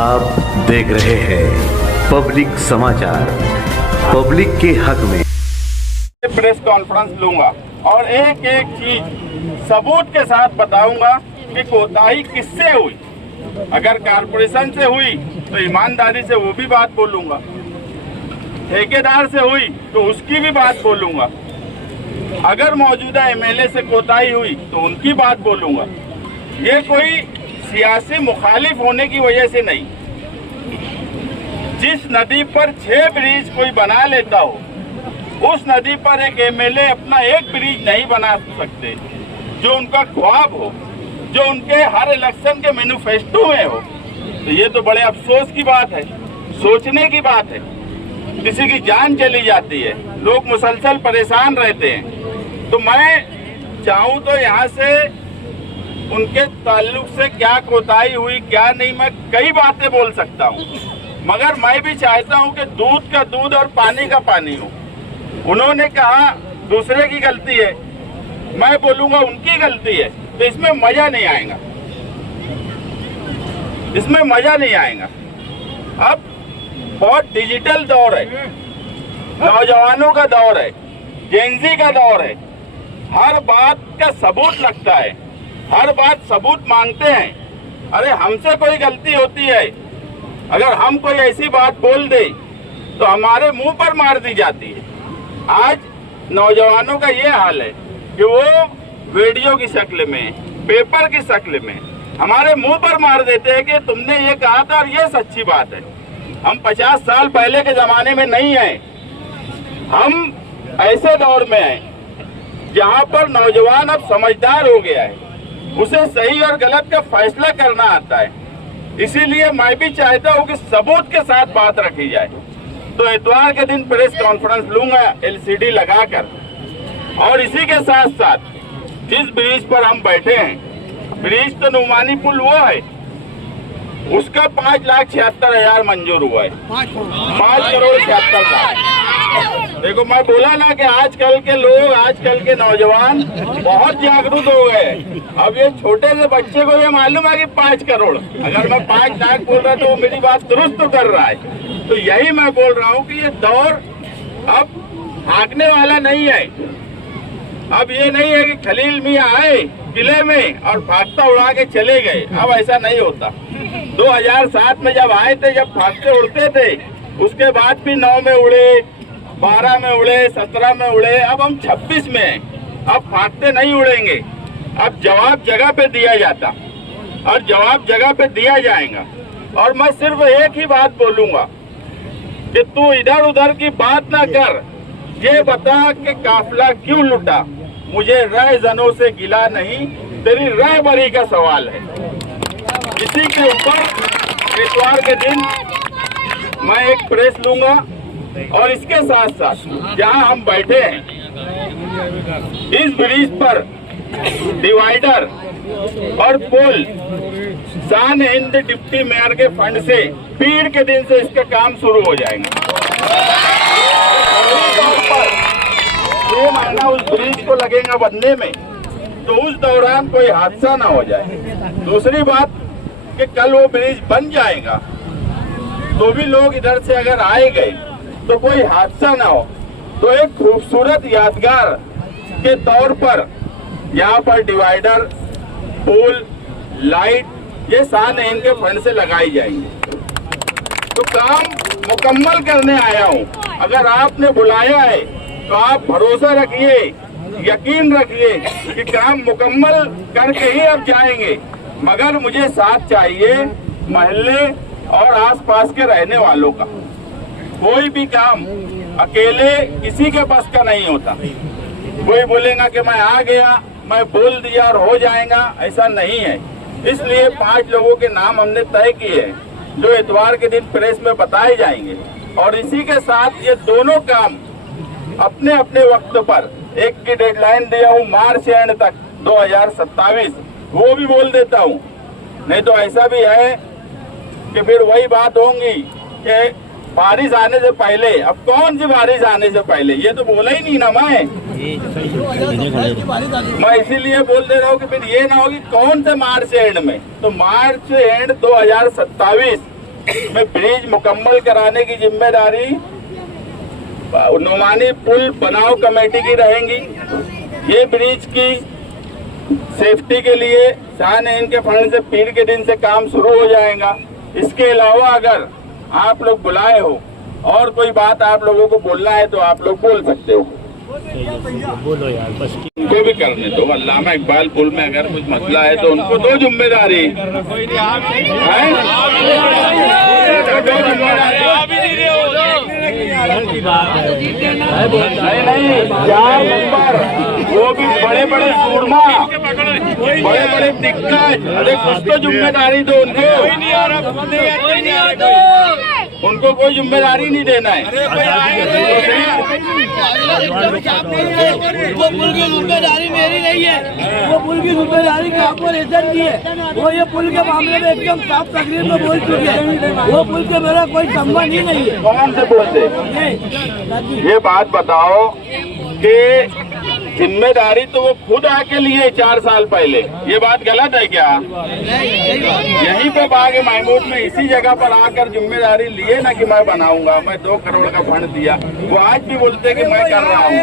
आप देख रहे हैं पब्लिक समाचार, पब्लिक के हक में। प्रेस कॉन्फ्रेंस लूंगा और एक एक चीज सबूत के साथ बताऊंगा कि कोताही किससे हुई। अगर कारपोरेशन से हुई तो ईमानदारी से वो भी बात बोलूंगा, ठेकेदार से हुई तो उसकी भी बात बोलूंगा, अगर मौजूदा एमएलए से कोताही हुई तो उनकी बात बोलूंगा। ये कोई सियासी मुखालिफ होने की वजह से नहीं। जिस नदी पर 6 ब्रिज कोई बना लेता हो, उस नदी पर एक एमएलए अपना एक ब्रिज नहीं बना सकते जो उनका ख्वाब हो, जो उनके हर इलेक्शन के मैनिफेस्टो में हो। तो ये तो बड़े अफसोस की बात है, सोचने की बात है। किसी की जान चली जाती है, लोग मुसलसल परेशान रहते हैं। तो मैं चाहूँ तो यहाँ से उनके ताल्लुक से क्या कोताही हुई क्या नहीं, मैं कई बातें बोल सकता हूँ, मगर मैं भी चाहता हूँ कि दूध का दूध और पानी का पानी हो। उन्होंने कहा दूसरे की गलती है, मैं बोलूंगा उनकी गलती है, तो इसमें मजा नहीं आएगा, इसमें मजा नहीं आएगा। अब बहुत डिजिटल दौर है, नौजवानों का दौर है, जेनजी का दौर है। हर बात का सबूत लगता है, हर बात सबूत मांगते हैं। अरे हमसे कोई गलती होती है, अगर हम कोई ऐसी बात बोल दे तो हमारे मुंह पर मार दी जाती है। आज नौजवानों का ये हाल है कि वो वीडियो की शक्ल में, पेपर की शक्ल में हमारे मुंह पर मार देते हैं कि तुमने ये कहा था और ये सच्ची बात है। हम 50 साल पहले के जमाने में नहीं हैं, हम ऐसे दौर में हैं जहाँ पर नौजवान अब समझदार हो गया है, उसे सही और गलत का फैसला करना आता है। इसीलिए मैं भी चाहता हूँ कि सबूत के साथ बात रखी जाए। तो इतवार के दिन प्रेस कॉन्फ्रेंस लूंगा एलसीडी लगाकर, और इसी के साथ साथ जिस ब्रिज पर हम बैठे हैं, ब्रिज तो नुमानी पुल वो है, उसका 5,76,000 मंजूर हुआ है, 5,76,00,000। देखो मैं बोला ना कि आजकल के लोग, आजकल के नौजवान बहुत जागरूक हो गए। अब ये छोटे से बच्चे को ये मालूम है कि 5 करोड़, अगर मैं 5 लाख बोल रहा तो वो मेरी बात दुरुस्त तो कर रहा है। तो यही मैं बोल रहा हूँ कि ये दौर अब भागने वाला नहीं है। अब ये नहीं है कि खलील मियाँ आए किले में और भागता उड़ा के चले गए, अब ऐसा नहीं होता। 2007 में जब आए थे, जब भागते उड़ते थे, उसके बाद भी 9 में उड़े, 12 में उड़े, 17 में उड़े, अब हम 26 में हैं। अब भागते नहीं उड़ेंगे, अब जवाब जगह पे दिया जाता और जवाब जगह पे दिया जाएगा। और मैं सिर्फ एक ही बात बोलूंगा कि तू इधर उधर की बात ना कर, ये बता कि काफिला क्यों लुटा। मुझे राय जनों से गिला नहीं, तेरी राय बरी का सवाल है। इसी के ऊपर इतवार के दिन मैं एक प्रेस लूंगा, और इसके साथ साथ जहां हम बैठे हैं, इस ब्रिज पर डिवाइडर और पुल शान हिंद डिप्टी मेयर के फंड से पीर के दिन से इसका काम शुरू हो जाएगा। 6 महीना उस ब्रिज को लगेगा बनने में, तो उस दौरान कोई हादसा ना हो जाए। दूसरी बात कि कल वो ब्रिज बन जाएगा तो भी लोग इधर से अगर आए गए तो कोई हादसा ना हो। तो एक खूबसूरत यादगार के तौर पर यहाँ पर डिवाइडर, पुल, लाइट ये शान इनके फंड से लगाई जाएंगे। तो काम मुकम्मल करने आया हूँ। अगर आपने बुलाया है तो आप भरोसा रखिए, यकीन रखिए कि काम मुकम्मल करके ही अब जाएंगे। मगर मुझे साथ चाहिए मोहल्ले और आसपास के रहने वालों का। कोई भी काम अकेले किसी के बस का नहीं होता। कोई बोलेगा कि मैं आ गया, मैं बोल दिया और हो जाएगा, ऐसा नहीं है। इसलिए 5 लोगों के नाम हमने तय किए हैं जो इतवार के दिन प्रेस में बताए जाएंगे। और इसी के साथ ये दोनों काम अपने अपने वक्त पर, एक की डेडलाइन दिया हूँ मार्च एंड तक 2027, वो भी बोल देता हूँ। नहीं तो ऐसा भी है कि फिर वही बात होंगी कि बारिश आने से पहले। अब कौन सी बारिश आने से पहले, ये तो बोला ही नहीं ना मैं इसीलिए बोल दे रहा हूँ कि फिर ये ना होगी कौन से मार्च एंड में। तो मार्च एंड 2027 में ब्रिज मुकम्मल कराने की जिम्मेदारी नुमानी पुल बनाओ कमेटी की रहेंगी। ये ब्रिज की सेफ्टी के लिए शान इनके फंड से पीर के दिन से काम शुरू हो जाएगा। इसके अलावा अगर आप लोग बुलाए हो और कोई बात आप लोगों को बोलना है तो आप लोग बोल सकते हो। बोलो यार बस। उनको भी करने दो। अल्लामा इकबाल पुल में अगर कुछ मसला है तो उनको दो जिम्मेदारी है? नहीं 4 नंबर वो भी बड़े बड़े सूरमा, बड़े बड़े दिग्गज। अरे कुछ तो जिम्मेदारी दो उनको कोई जिम्मेदारी नहीं देना है। वो पुल की जिम्मेदारी मेरी नहीं है, वो पुल की जिम्मेदारी कॉर्पोरेशन की है। वो ये पुल के मामले में एकदम साफ तकरीर में बोल चुके हैं। वो पुल से मेरा कोई संबंध ही नहीं है। कौन से बोलते? ये बात बताओ कि जिम्मेदारी तो वो खुद आके लिए 4 साल पहले। ये बात गलत है क्या? यहीं पे बाग महमूद में इसी जगह पर आकर जिम्मेदारी लिए ना कि मैं बनाऊंगा, मैं 2 करोड़ का फंड दिया। वो आज भी बोलते कि मैं कर रहा हूँ।